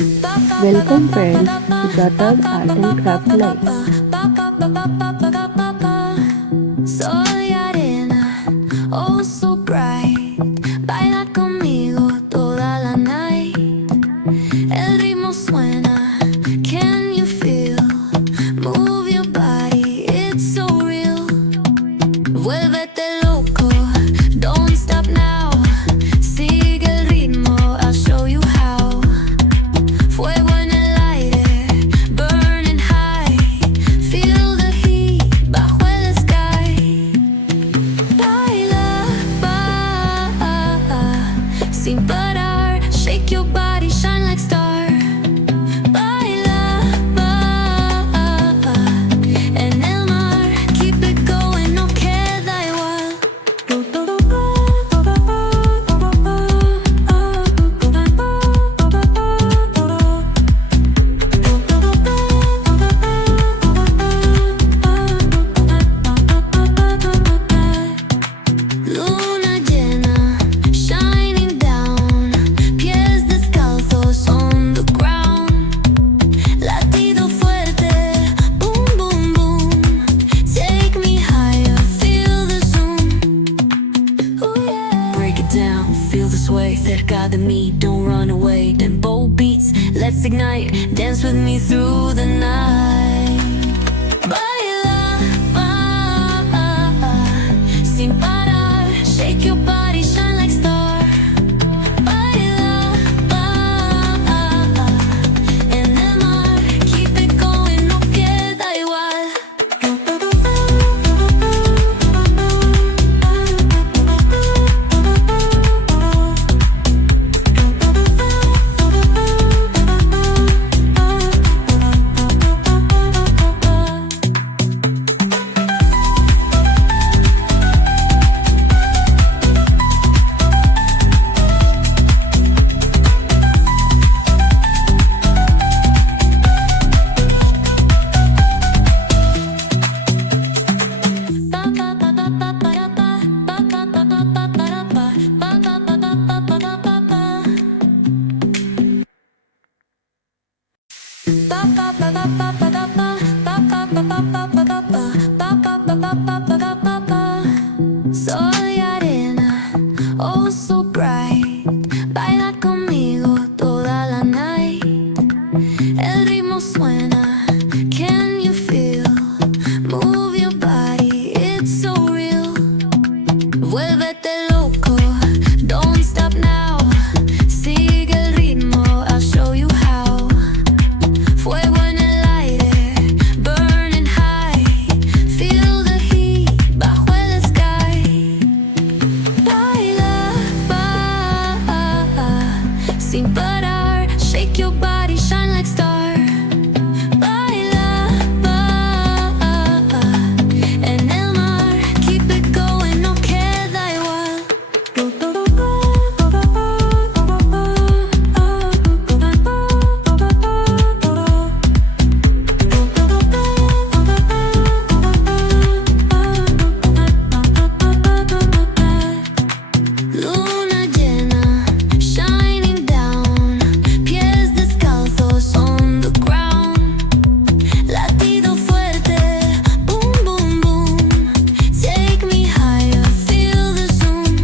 Welcome friends to Jata's Art and Craft Life. Soy arena, oh so bright. Baila conmigo toda la night. El ritmo suena, can you feel? Move your body, it's so real. Vuélvete loco, don't stop now. Sigue el ritmo, I'll show you how. Fuego en el aire, burning high. Feel the heat bajo el sky. Baila, sin parar. Shake your body, shine like star. Baila, en el mar. Keep it going, no queda igual. Luna llena, shining down. Pies descalzos on the ground. Latido fuerte, boom, boom, boom. Take me higher, feel the zoom. Ooh, yeah. Break it down, feel the sway. Cerca de mí, don't run away. Tempo beats, let's ignite. Dance with me through the night. Baila, sin parar. Shake your body, shine like star. Baila, en el mar. Keep it going, no queda igual. Soy arena, oh so bright. Baila conmigo toda la night. El ritmo suena, can you feel? Move your body, it's so real. Vuélvete loco, don't stop now. Sigue el ritmo, I'll show you how. Fuego en el aire, burning high. Feel the heat bajo el sky. Baila, sin parar. Shake your body, shine like star. Baila, en el mar. Keep it going, no queda igual. Luna llena, shining down. Pies descalzos on the ground. Latido fuerte, boom, boom, boom. Take me higher, feel the zoom.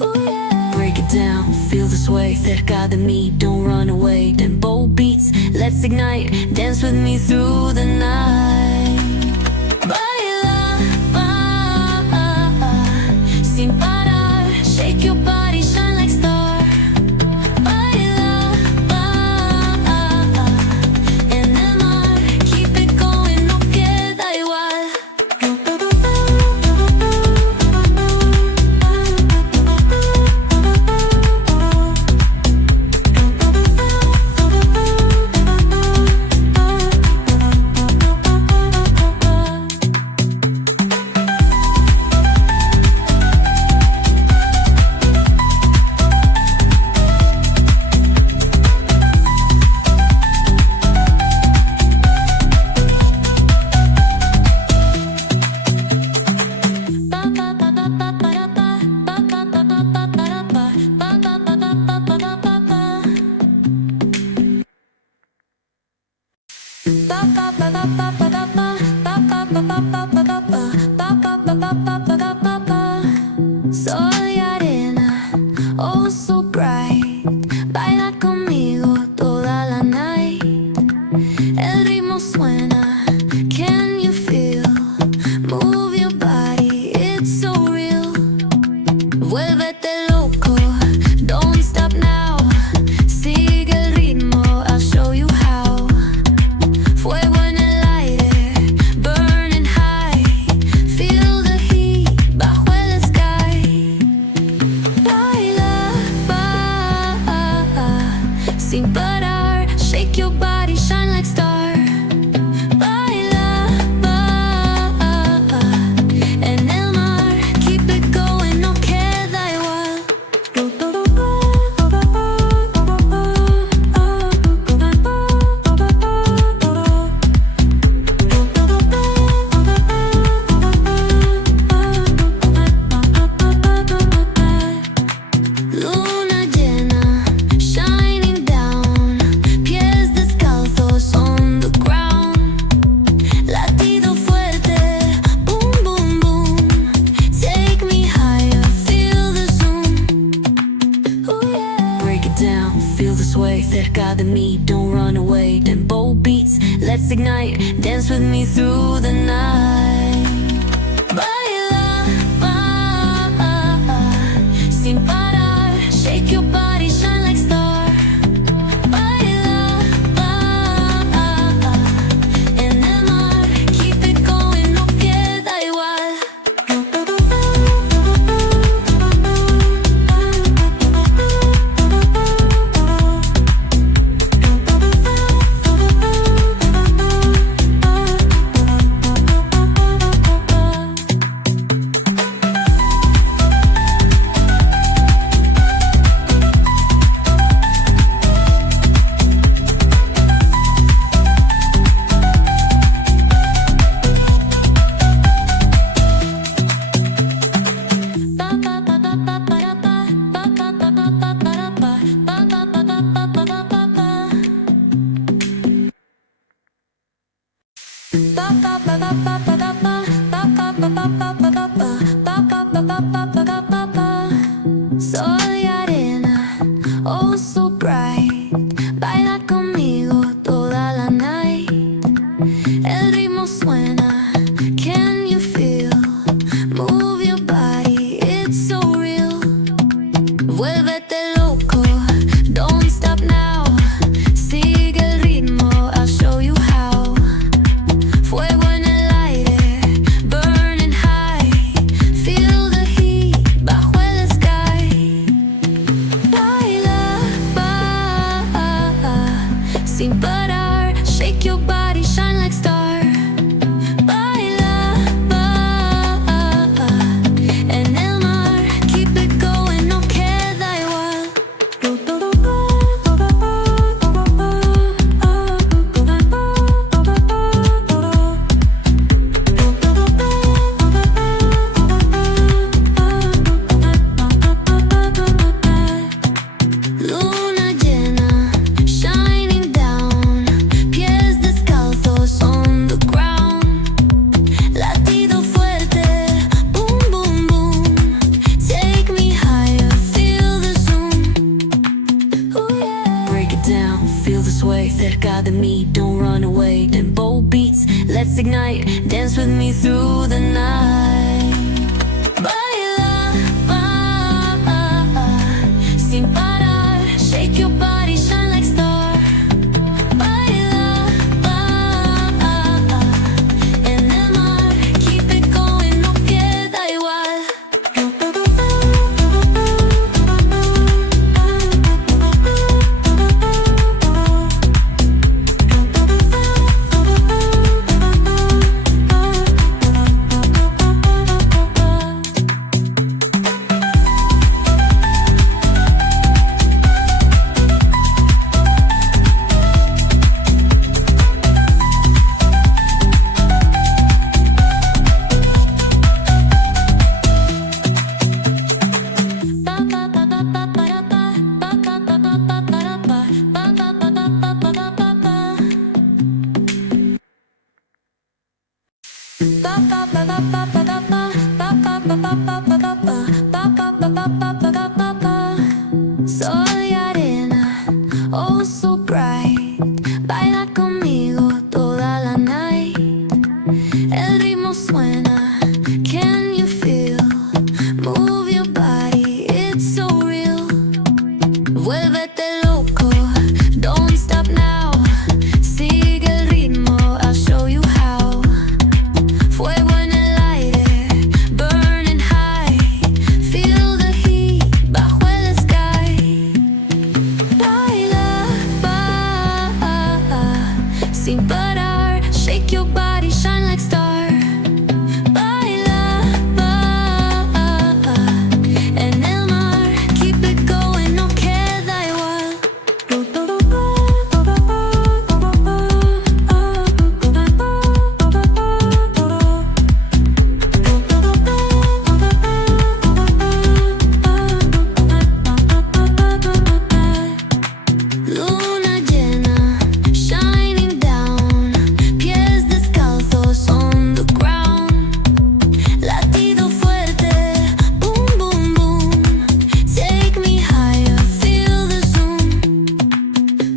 Ooh, yeah. Break it down, feel the sway. Cerca de mí, don't run away. Tempo beats, let's ignite. Dance with me through the night. Baila, sin parar. Shake your body, shine like star. Baila, en el mar. Keep it going, no queda igual. Sol y arena, oh so bright. Baila conmigo toda la night. El ritmo suena, can you feel? Move your body, it's so real. Vuélvete loco, don't stop now. Sigue el ritmo, I'll show you how. Fuego en el aire, burning high. Feel the heat bajo el sky. Baila, sin parar. Shake your body, shine like star. Baila, en el mar. Keep it going, no queda igual. Luna llena, shining down. Pies descalzos on the ground. Latido fuerte, boom, boom, boom. Take me higher, feel the zoom. Ooh, yeah. Break it down, feel the sway. Cerca de mí, don't run away. Tempo beats, let's ignite. Dance with me through the night. Baila, sin parar. Shake your body, shine like star. Baila, en el mar. Keep it going, no queda igual. Sol y arena, oh so bright. Baila conmigo toda la night. El ritmo suena, can you feel? Move your body, it's so real. Vuélvete loco, don't stop now. Sigue el ritmo, I'll show you how. Fuego en el aire, burning high. Feel the heat bajo el sky. Baila, sin parar. Shake your body, shine like star. Baila, en el mar. Keep it going, no queda igual. Luna llena, shining down. Pies descalzos on the ground. Latido fuerte, boom, boom, boom. Take me higher, feel the zoom. Ooh, yeah. Break it down, feel the sway. Cerca de mí, don't run away. Tempo beats, let's ignite. Dance with me through the night. Baila, sin parar. Shake your body, shine like star. Baila, en el mar. Keep it going, no queda igual. oh so bright. Baila conmigo toda la night. El ritmo suena, can you feel? Move your body, it's so real. Vuélvete loco, don't stop now. Sigue el ritmo, I'll show you how. Fuego en el aire, burning high. Feel the heat bajo el sky. Baila, sin parar. Shake your body, shine like star. Baila, en el mar. Keep it going, no queda igual. Luna llena, shining down. Pies descalzos on the ground. Latido fuerte, boom, boom, boom. Take me higher, feel the zoom.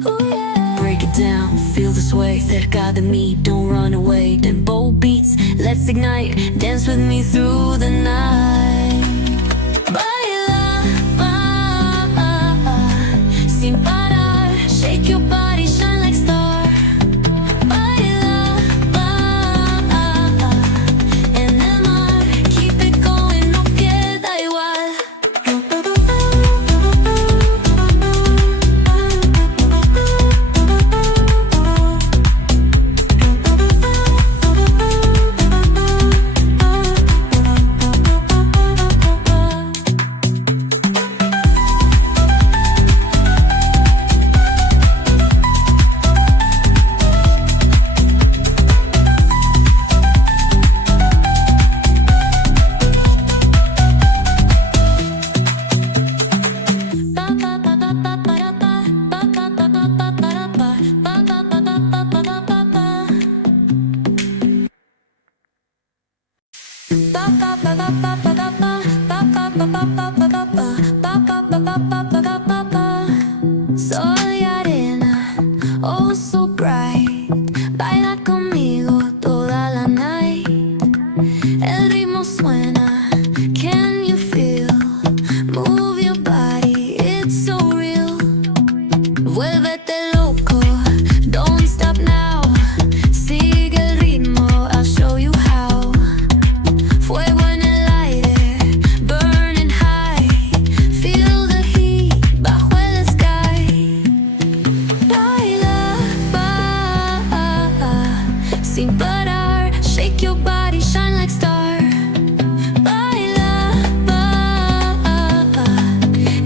Oh yeah. Break it down, feel the sway. Cerca de mí, don't run away. Tempo beats, let's ignite. Dance with me through the night. Baila, sin parar. Shake your body, shine like star. Baila, en el mar. Keep it going, no queda igual. Sol y arena, oh so bright. Baila conmigo toda la night. El ritmo suena, can you feel? Move your body, it's so real. Vuélvete loco, don't stop now. Sigue el ritmo, I'll show you how. Fuego en el aire, burning high. Feel the heat bajo el sky. Baila, sin parar. Shake your body, shine like star. Baila,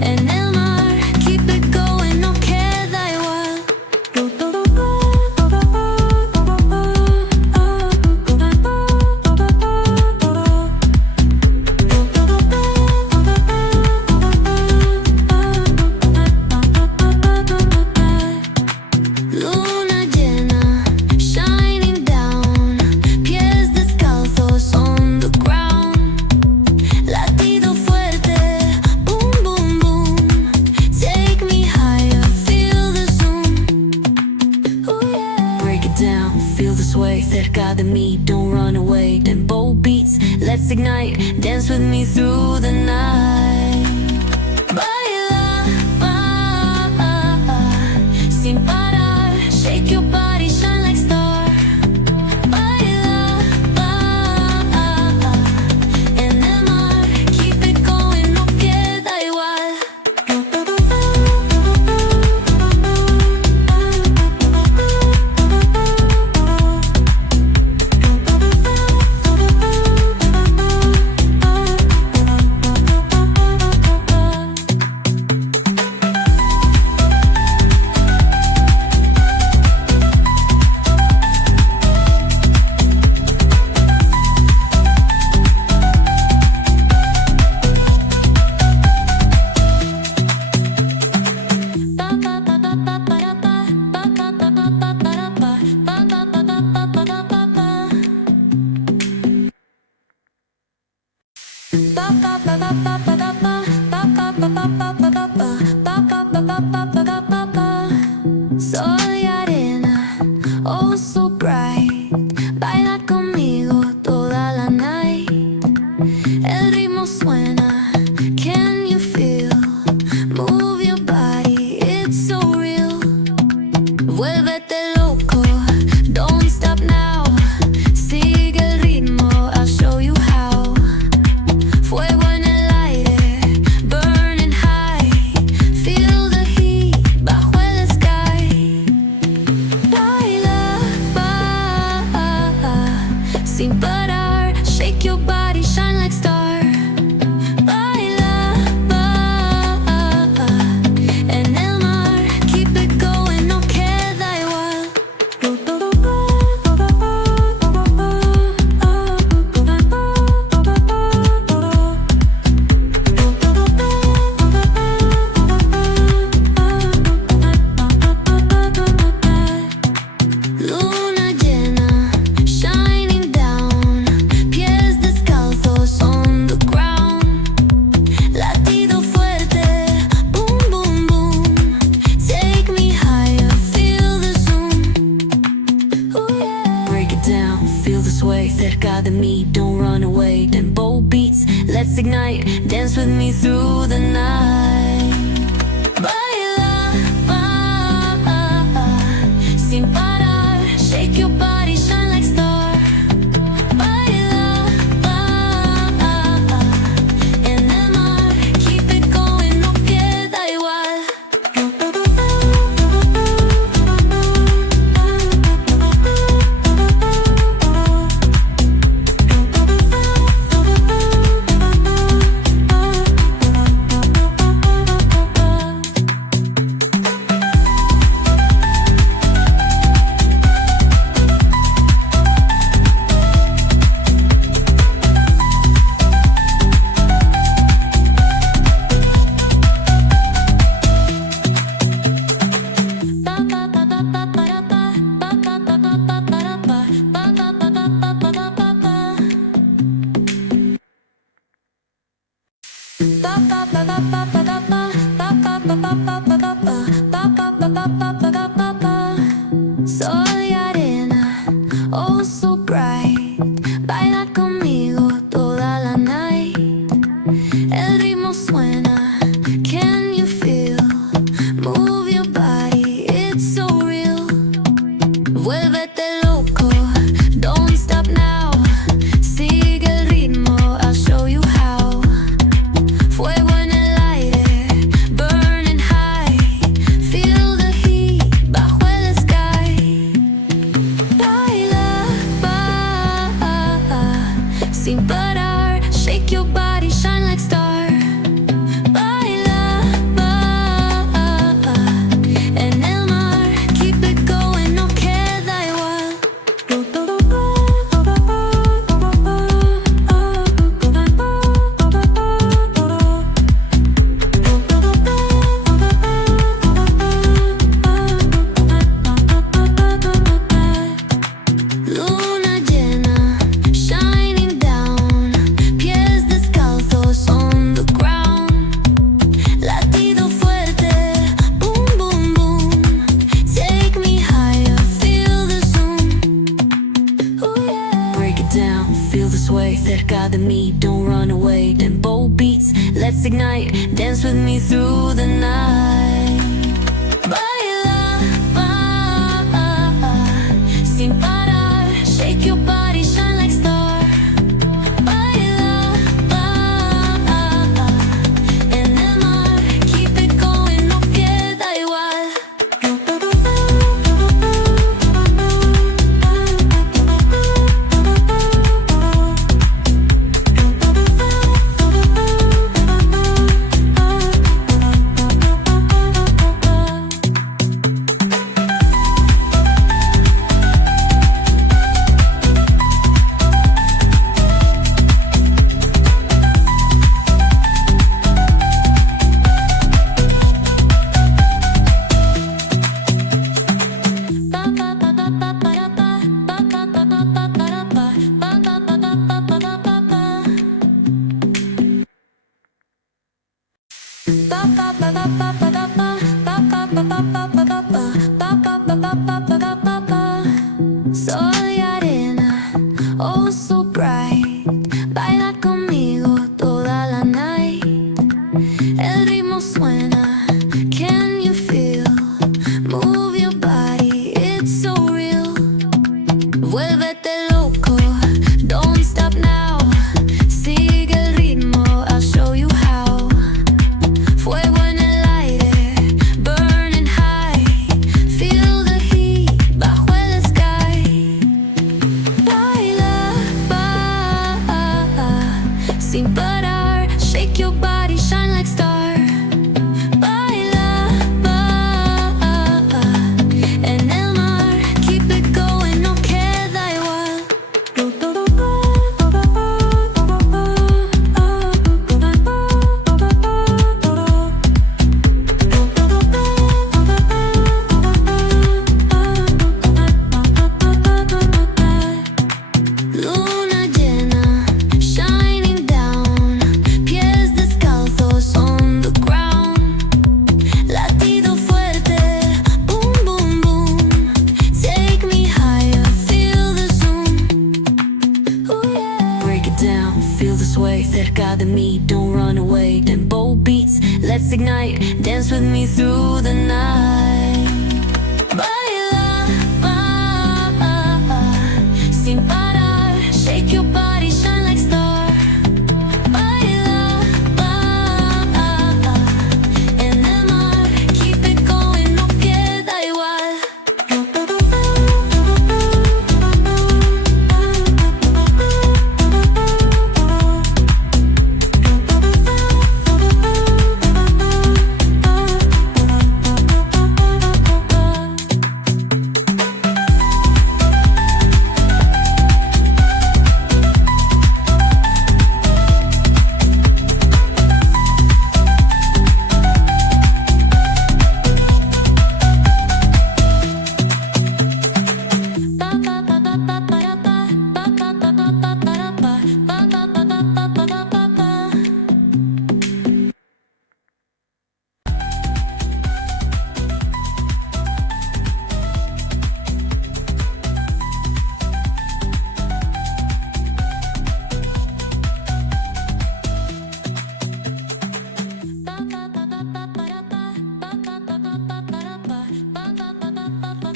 en el mar. Keep it going, no queda igual. Luna llena, shining down. Pies descalzos on the ground. Latido fuerte, boom, boom, boom. Take me higher, feel the zoom. Oh yeah. Break it down, feel the sway. Cerca de mí, don't run away. Tempo beats, let's ignite. Dance with me through the night. Baila, sin parar. Shake your body, shine like star. Baila, en el mar. Keep it going, no queda igual. Vuélvete loco, don't stop now. Sigue el ritmo, I'll show you how. Fuego en el aire, burning high. Feel the heat bajo el sky. Baila, sin parar. Shake your body, shine like star. Baila, en el mar. Keep it going, no queda igual. Luna llena, shining down. Pies descalzos on the ground. Latido fuerte, boom, boom, boom. Take me higher, feel the zoom. Ooh, yeah. Break it down, feel the sway. Cerca de mí, don't run away. Tempo beats, let's ignite. Dance with me through the night. Baila, sin parar. Shake your body, shine like star. Baila, en el mar. Keep it going, no queda igual. Sol y arena, oh so bright. Baila conmigo toda la night. El ritmo suena, can you feel? Move your body, it's so real. Vuélvete loco, don't stop now. Sigue el ritmo, I'll show you how. Fuego en el aire, burning high. Feel the heat bajo el sky. Baila, sin parar. Shake your body, shine like star. Baila, en el mar. Keep it going, no queda igual. Luna llena, shining down. Pies descalzos on the ground. Latido fuerte, boom, boom, boom. Take me higher, feel the zoom. Ooh, yeah. Break it down, feel the sway. Cerca de mí, don't run away. Tempo beats, let's ignite. Dance with me through the night. Baila, sin parar. Shake your body, shine like star. Baila, en el mar. Keep it going, no queda igual. Sol y arena, oh so bright. Baila conmigo toda la night. El ritmo suena, can you feel? Move your body,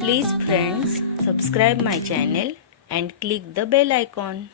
Please friends, subscribe my channel and click the bell icon.